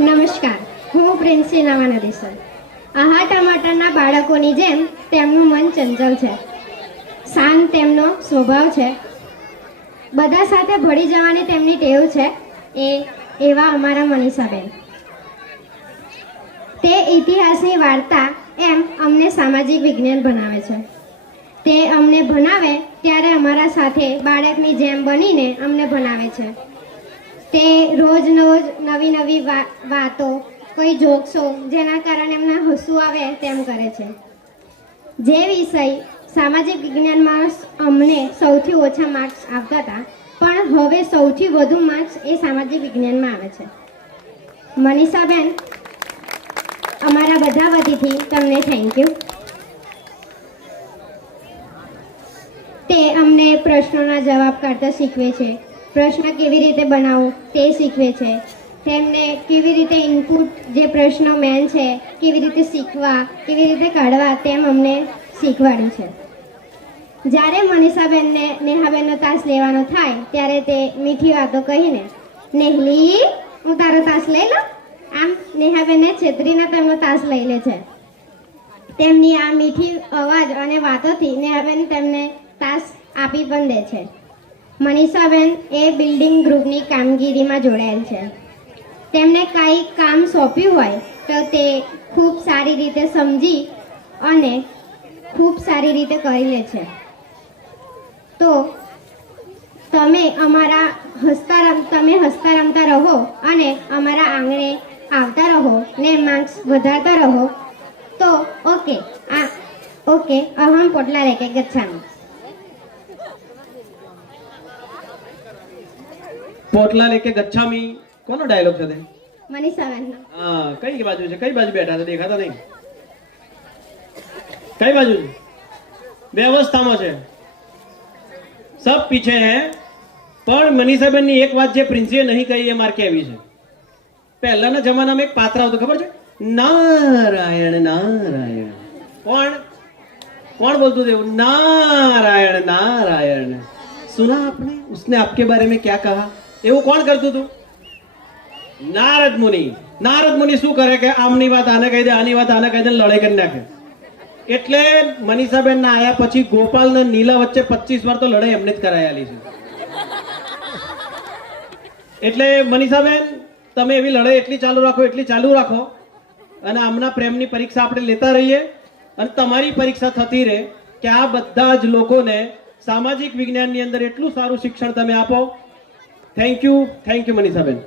નમસ્કાર, હું પ્રિન્સી નવાના નદીસર આહા ટમાટરના બાળકોની જેમ તેમનું મન ચંચલ છે. શાંત તેમનો સ્વભાવ છે. બધા સાથે ભળી જવાની તેમની ટેવ છે એ, એવા અમારા મનીષાબેન. તે ઇતિહાસની વાર્તા એમ અમને સામાજિક વિજ્ઞાન બનાવે છે. તે અમને ભણાવે ત્યારે અમારા સાથે બાળકની જેમ બનીને અમને ભણાવે છે. તે રોજ રોજ નવી નવી વાતો, કોઈ જોક્સો જેના કારણે એમને હસવું આવે તેમ કરે છે. જે વિષય સામાજિક વિજ્ઞાનમાં અમને સૌથી ઓછા માર્ક્સ આવતા હતા, પણ હવે સૌથી વધુ માર્ક્સ એ સામાજિક વિજ્ઞાનમાં આવે છે. મનીષાબેન, અમારા બધા વતીથી તમને થેન્ક યુ તે અમને પ્રશ્નોના જવાબ કાઢતા શીખવે છે. પ્રશ્ન કેવી રીતે બનાવવો તે શીખવે છે. તેમને કેવી રીતે ઇનપુટ જે પ્રશ્નો મેન છે, કેવી રીતે શીખવા, કેવી રીતે કાઢવા તેમ અમને શીખવાડ્યું છે. જ્યારે મનીષાબેનને, નેહાબેનનો તાસ લેવાનો થાય, ત્યારે તે મીઠી વાતો કહીને, નેહલી, હું તારો તાસ લઈ લઉં? આમ નેહાબેનને છેતરીને તેમનો તાસ લઈ લે છે. તેમની આ મીઠી અવાજ અને વાતોથી નેહાબેન તેમને તાસ આપી પણ દે છે. મનીષાબેન એ બિલ્ડિંગ ગ્રુપની કામગીરીમાં જોડાયેલ છે. તેમને કંઈ કામ સોંપ્યું હોય તો તે ખૂબ સારી રીતે સમજી અને ખૂબ સારી રીતે કરી લે છે. તો તમે અમારા હસતા તમે હસતા રમતા રહો અને અમારા આંગણે આવતા રહો ને માર્ક્સ વધારતા રહો. તો ઓકે, આ, ઓકે, અહમ પોટલા લેકે ગચ્છામી પોટલા લેકે ગચ્છામી કોનો ડાયલોગ છે તે મનીષાબેનનો હા કઈ બાજુ છે કઈ બાજુ બેઠા છે દેખાતા નહીં કઈ બાજુ છે બે અવસ્થામાં છે સબ પીછે હે પણ મનીષાબેન ની એક વાત જે પ્રિન્સીએ નહીં કહી એ મારે કહેવી છે પહેલાના જમાનામાં એક પાત્ર આવતું ખબર છે નારાયણ નારાયણ કોણ કોણ બોલતું હતું એવું નારાયણ નારાયણ સુના આપને उसने आपके बारे में क्या कहा એવું કોણ કરતું હતું? નારદ મુનિ. નારદ મુનિ શું કરે કે આમની વાત આને કહી દે, આની વાત આને કહી દે લડાઈ કરી નાખે. એટલે મનીષાબેન ના આયા પછી ગોપાલ ને નીલા વચ્ચે પચીસ વાર તો લડાઈ એમને જ કરાયેલી છે. એટલે મનીષાબેન, તમે એવી લડાઈ એટલી ચાલુ રાખો, એટલી ચાલુ રાખો. અને આમના પ્રેમની પરીક્ષા આપણે લેતા રહીએ. અને તમારી પરીક્ષા થતી રહે કે આ બધા જ લોકોને સામાજિક વિજ્ઞાનની અંદર એટલું સારું શિક્ષણ તમે આપો thank you thank you Manishaben